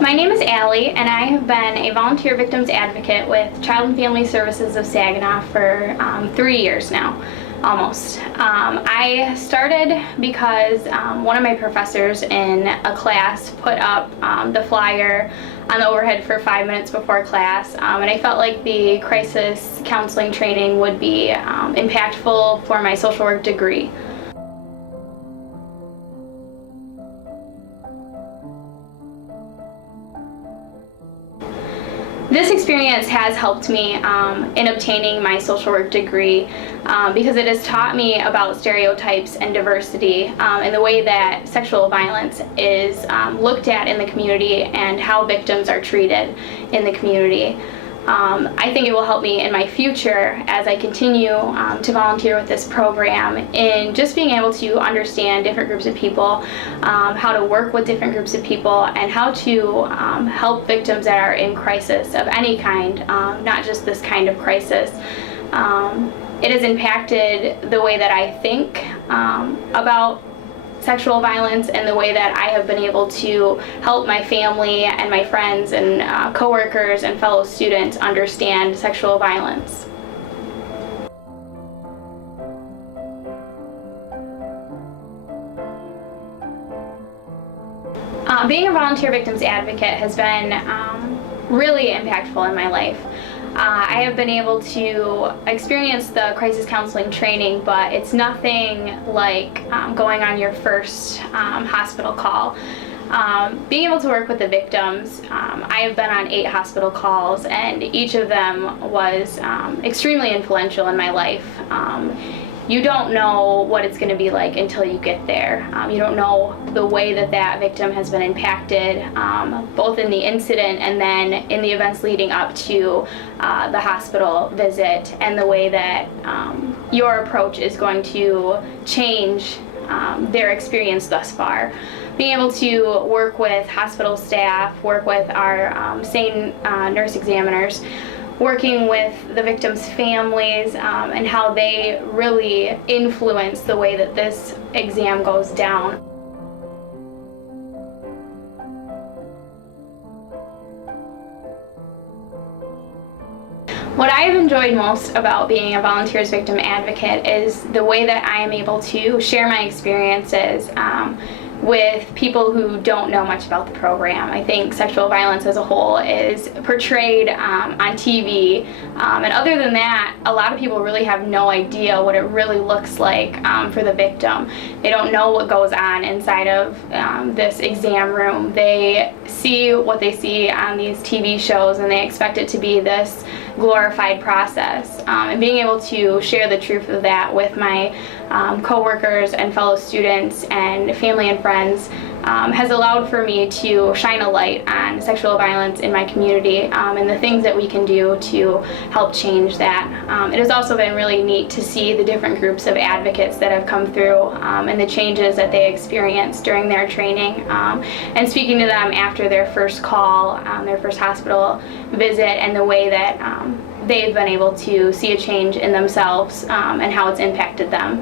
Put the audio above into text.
My name is Allie, and I have been a volunteer victims advocate with Child and Family Services of Saginaw for 3 years now, almost. I started because one of my professors in a class put up the flyer on the overhead for 5 minutes before class, and I felt like the crisis counseling training would be impactful for my social work degree. This experience has helped me in obtaining my social work degree because it has taught me about stereotypes and diversity and the way that sexual violence is looked at in the community and how victims are treated in the community. I think it will help me in my future as I continue to volunteer with this program in just being able to understand different groups of people, how to work with different groups of people, and how to help victims that are in crisis of any kind, not just this kind of crisis. It has impacted the way that I think about sexual violence and the way that I have been able to help my family and my friends and coworkers and fellow students understand sexual violence. Being a volunteer victims advocate has been really impactful in my life. I have been able to experience the crisis counseling training, but it's nothing like going on your first hospital call. Being able to work with the victims, I have been on 8 hospital calls, and each of them was extremely influential in my life. You don't know what it's going to be like until you get there. You don't know the way that that victim has been impacted, both in the incident and then in the events leading up to the hospital visit, and the way that your approach is going to change their experience thus far. Being able to work with hospital staff, work with our SANE nurse examiners, working with the victims' families and how they really influence the way that this exam goes down. What I have enjoyed most about being a volunteers victim advocate is the way that I am able to share my experiences with people who don't know much about the program. I think sexual violence as a whole is portrayed on TV, and other than that, a lot of people really have no idea what it really looks like for the victim. They don't know what goes on inside of this exam room. They see what they see on these TV shows, and they expect it to be this glorified process. And being able to share the truth of that with my co-workers and fellow students and family and friends has allowed for me to shine a light on sexual violence in my community and the things that we can do to help change that. It has also been really neat to see the different groups of advocates that have come through and the changes that they experienced during their training, and speaking to them after their first call, their first hospital visit, and the way that they've been able to see a change in themselves and how it's impacted them.